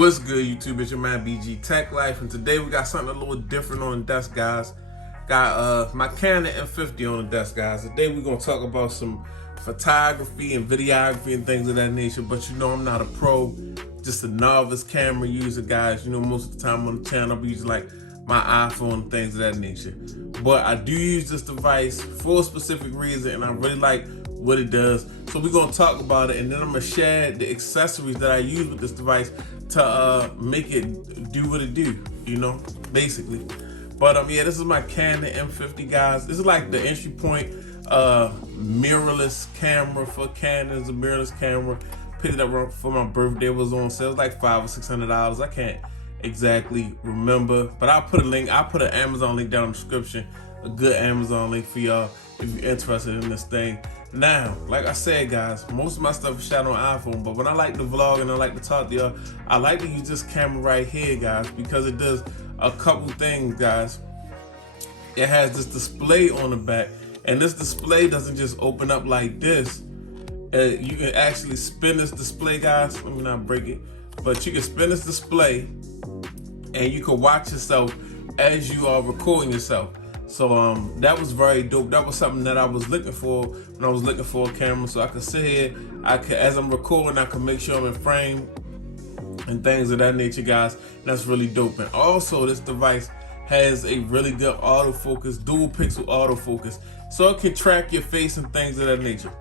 What's good, YouTube? It's your man BG Tech Life, and today we got something a little different on the desk, guys. Got my Canon M50 on the desk, guys. Today we're gonna talk about some photography and videography and things of that nature. But you know, I'm not a pro, just a novice camera user, guys. You know, most of the time on the channel, I'll be using like my iPhone and things of that nature. But I do use this device for a specific reason, and I really like what it does. So we're gonna talk about it, and then I'm gonna share the accessories that I use with this device to make it do what it do, you know, basically. But yeah, this is my Canon M50, guys. This is like the entry point mirrorless camera for Canon. It's a mirrorless camera. Picked it up for my birthday. It was on sale. It was like $500 or $600. I can't exactly remember, but I'll put a link. I'll put an Amazon link down in the description, a good Amazon link for y'all if you're interested in this thing. Now, like I said, guys, most of my stuff is shot on iPhone, but when I like to vlog and I like to talk to y'all, I like to use this camera right here, guys, because it does a couple things, guys. It has this display on the back, and this display doesn't just open up like this. You can actually spin this display, guys. Let me not break it, but you can spin this display, and you can watch yourself as you are recording yourself. So that was very dope. That was something that I was looking for when I was looking for a camera, so I could sit here, as I'm recording, I can make sure I'm in frame and things of that nature, guys. And that's really dope. And also, this device has a really good autofocus, dual pixel autofocus, so it can track your face and things of that nature.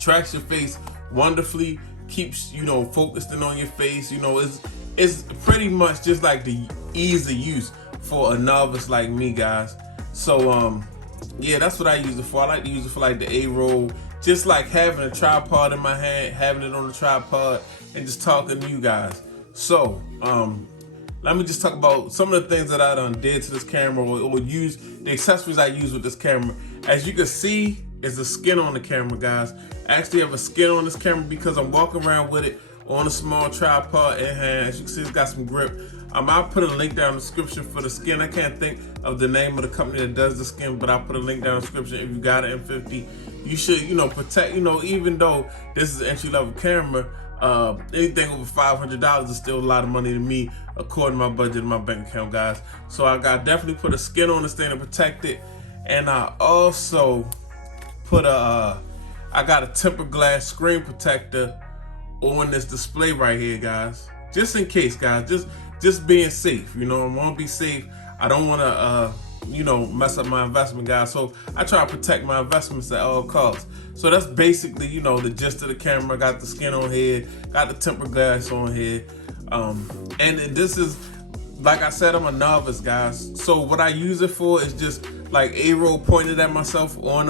Tracks your face wonderfully, keeps, you know, focused in on your face. You know, it's pretty much just like the ease of use for a novice like me, guys. So yeah, that's what I use it for. I like to use it for like the A-roll, just like having a tripod in my hand, having it on the tripod, and just talking to you guys. So let me just talk about some of the things that I done did to this camera, or use the accessories I use with this camera. As you can see, is the skin on the camera, guys. I actually have a skin on this camera because I'm walking around with it on a small tripod in hand. As you can see, it's got some grip. I'll put a link down in the description for the skin. I can't think of the name of the company that does the skin, but I'll put a link down in the description. If you got an M50, you should, you know, protect, you know, even though this is an entry-level camera, anything over $500 is still a lot of money to me, according to my budget and my bank account, guys. So I got definitely put a skin on this thing to protect it. And I also put I got a tempered glass screen protector on this display right here, guys. Just in case, guys, just being safe, you know. I want to be safe. I don't want to, you know, mess up my investment, guys. So I try to protect my investments at all costs. So that's basically, you know, the gist of the camera. Got the skin on here, got the tempered glass on here, and this is, like I said, I'm a novice, guys. So what I use it for is just like A-roll pointed at myself on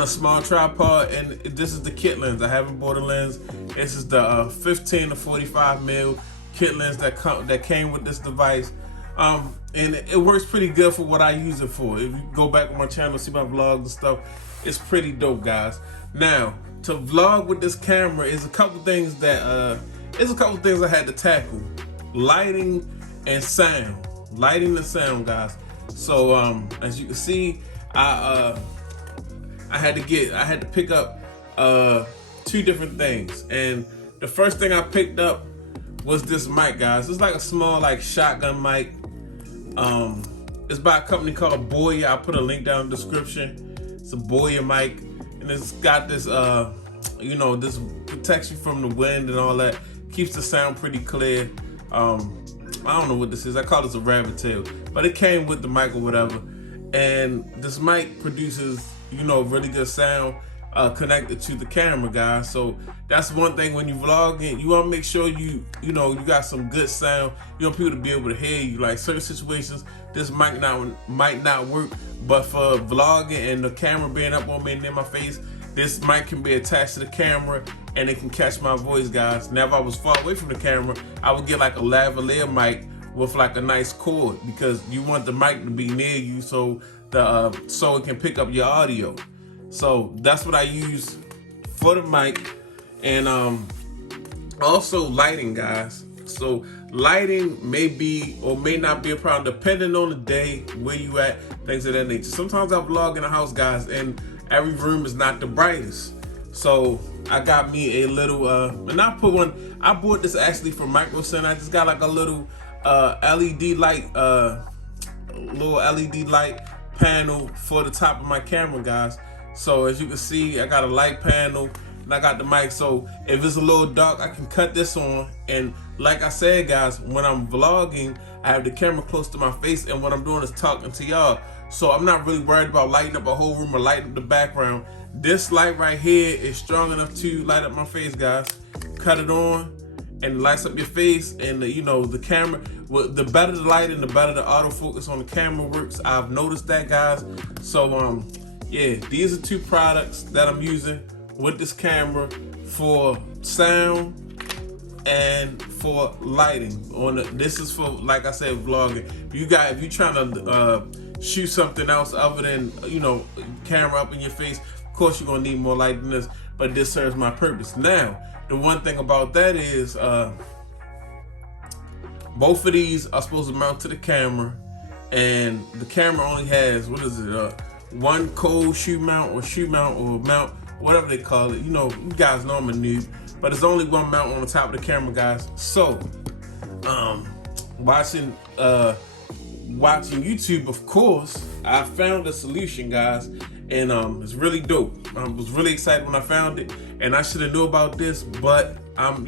a small tripod, and this is the kit lens. I haven't bought a lens. This is the 15 to 45 mil kit lens that came with this device, and it works pretty good for what I use it for. If you go back on my channel, see my vlogs and stuff, it's pretty dope, guys. Now, to vlog with this camera is a couple things that I had to tackle: lighting and sound. Lighting and sound, guys. So as you can see, I had to pick up two different things, and the first thing I picked up was this mic, guys. It's like a small, like, shotgun mic. It's by a company called Boya. I'll put a link down in the description. It's a Boya mic, and it's got this you know, this protects you from the wind and all that. Keeps the sound pretty clear. I don't know what this is. I call this a rabbit tail, but it came with the mic or whatever. And this mic produces, you know, really good sound connected to the camera, guys. So that's one thing when you vlogging, you want to make sure you know, you got some good sound. You want people to be able to hear you. Like, certain situations, this might not work, but for vlogging and the camera being up on me and in my face, this mic can be attached to the camera and it can catch my voice, guys. Now, if I was far away from the camera, I would get like a lavalier mic with like a nice cord, because you want the mic to be near you so it can pick up your audio. So that's what I use for the mic. And also lighting, guys. So lighting may be or may not be a problem depending on the day, where you at, things of that nature. Sometimes I vlog in the house, guys, and every room is not the brightest. So I got me a little and I bought this actually from Micro Center. I just got like a little LED light little LED light panel for the top of my camera, guys. So as you can see, I got a light panel and I got the mic. So if it's a little dark, I can cut this on. And like I said, guys, when I'm vlogging, I have the camera close to my face, and what I'm doing is talking to y'all. So I'm not really worried about lighting up a whole room or lighting up the background. This light right here is strong enough to light up my face, guys. Cut it on and it lights up your face, and you know, the camera, the better the light and the better the autofocus on the camera works. I've noticed that, guys. So yeah, these are two products that I'm using with this camera for sound and for lighting. This is for, like I said, vlogging. If you're trying to shoot something else other than, you know, camera up in your face, of course you're gonna need more light than this, but this serves my purpose. Now, the one thing about that is both of these are supposed to mount to the camera, and the camera only has, what is it, one cold shoe mount or mount, whatever they call it. You know, you guys know I'm a noob, but there's only one mount on the top of the camera, guys. So watching YouTube, of course, I found a solution, guys, and it's really dope. I was really excited when I found it, and I should have knew about this, but I'm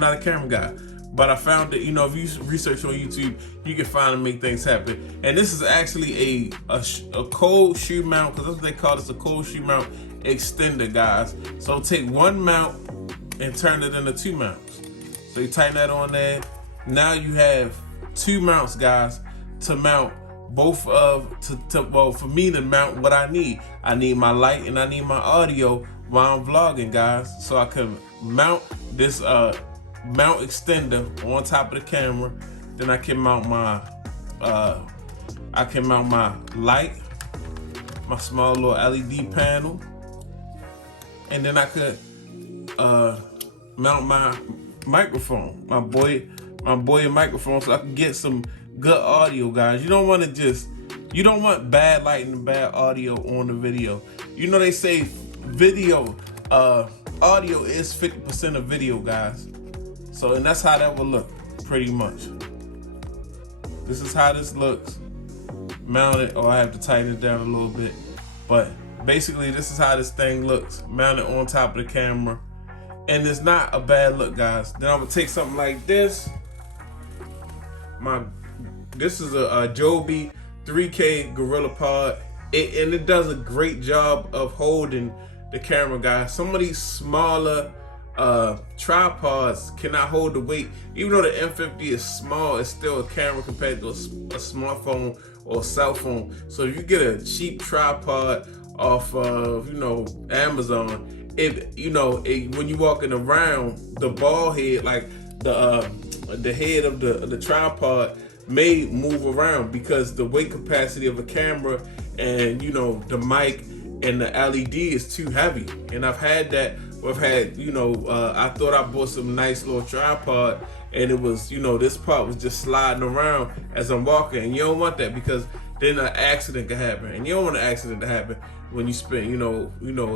not a camera guy. But I found it. You know, if you research on YouTube, you can find and make things happen. And this is actually a cold shoe mount, because that's what they call this, a cold shoe mount extender, guys. So take one mount and turn it into two mounts. So you tighten that on there. Now you have two mounts, guys, to mount both of, well, for me to mount what I need. I need my light and I need my audio while I'm vlogging, guys. So I can mount this mount extender on top of the camera. Then I can mount my light, my small little LED panel, and then I could mount my microphone, my Boya microphone, so I can get some good audio, guys. You don't want bad lighting and bad audio on the video. You know, they say video audio is 50% of video, guys. So, and that's how that will look, pretty much. This is how this looks mounted. I have to tighten it down a little bit, but basically this is how this thing looks mounted on top of the camera, and it's not a bad look, guys. Then I'm gonna take something like this. This is a Joby 3K Gorilla Pod, and it does a great job of holding the camera, guys. Some of these smaller tripods cannot hold the weight. Even though the M50 is small, it's still a camera compared to a smartphone or a cell phone. So if you get a cheap tripod off of, Amazon, when you walking around, the ball head, like the head of the tripod may move around because the weight capacity of a camera and the mic and the LED is too heavy. And I've had that. I've had, I thought I bought some nice little tripod, and it was, this part was just sliding around as I'm walking, and you don't want that, because then an accident could happen, and you don't want an accident to happen when you spend, a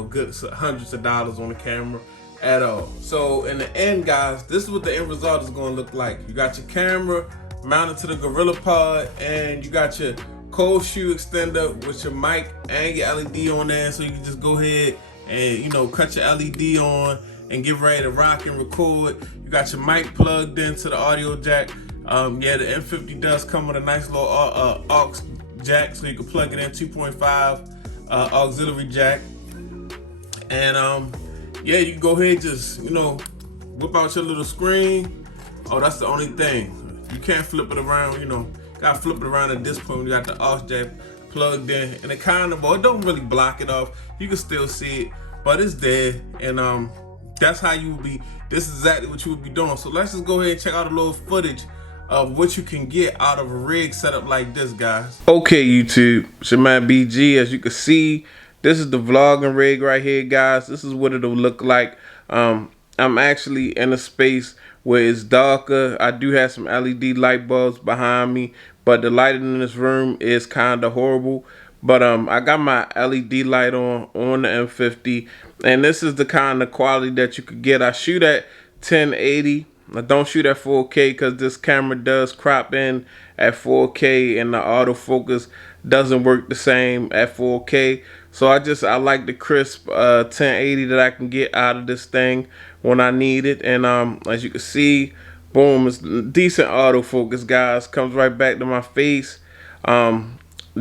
good hundreds of dollars on the camera at all. So in the end, guys, this is what the end result is going to look like. You got your camera mounted to the Gorilla Pod, and you got your cold shoe extender with your mic and your LED on there, so you can just go ahead and cut your LED on and get ready to rock and record. You got your mic plugged into the audio jack. Yeah, the M50 does come with a nice little aux jack, so you can plug it in 2.5 auxiliary jack. And yeah, you can go ahead, just whip out your little screen. Oh, that's the only thing. You can't flip it around. Gotta flip it around at this point when you got the aux jack plugged in, and it don't really block it off. You can still see it, but it's there. And that's how you would be. This is exactly what you would be doing. So let's just go ahead and check out a little footage of what you can get out of a rig setup like this, guys. Okay, YouTube, it's your man BG. As you can see, this is the vlogging rig right here, guys. This is what it'll look like. I'm actually in a space where it's darker. I do have some LED light bulbs behind me, but the lighting in this room is kind of horrible. But I got my LED light on the M50, and this is the kind of quality that you could get. I shoot at 1080. I don't shoot at 4K because this camera does crop in at 4K, and the autofocus doesn't work the same at 4K. So I like the crisp 1080 that I can get out of this thing when I need it. And as you can see, boom, it's decent autofocus, guys. Comes right back to my face.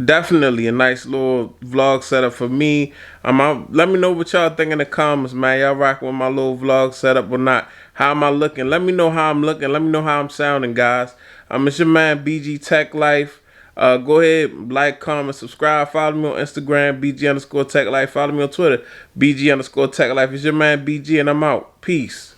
Definitely a nice little vlog setup for me. Let me know what y'all think in the comments, man. Y'all rocking with my little vlog setup or not? How am I looking? Let me know how I'm looking. Let me know how I'm sounding, guys. It's your man BG Tech Life. Go ahead, like, comment, subscribe. Follow me on Instagram, BG_Tech Life. Follow me on Twitter, BG_Tech Life. It's your man BG, and I'm out. Peace.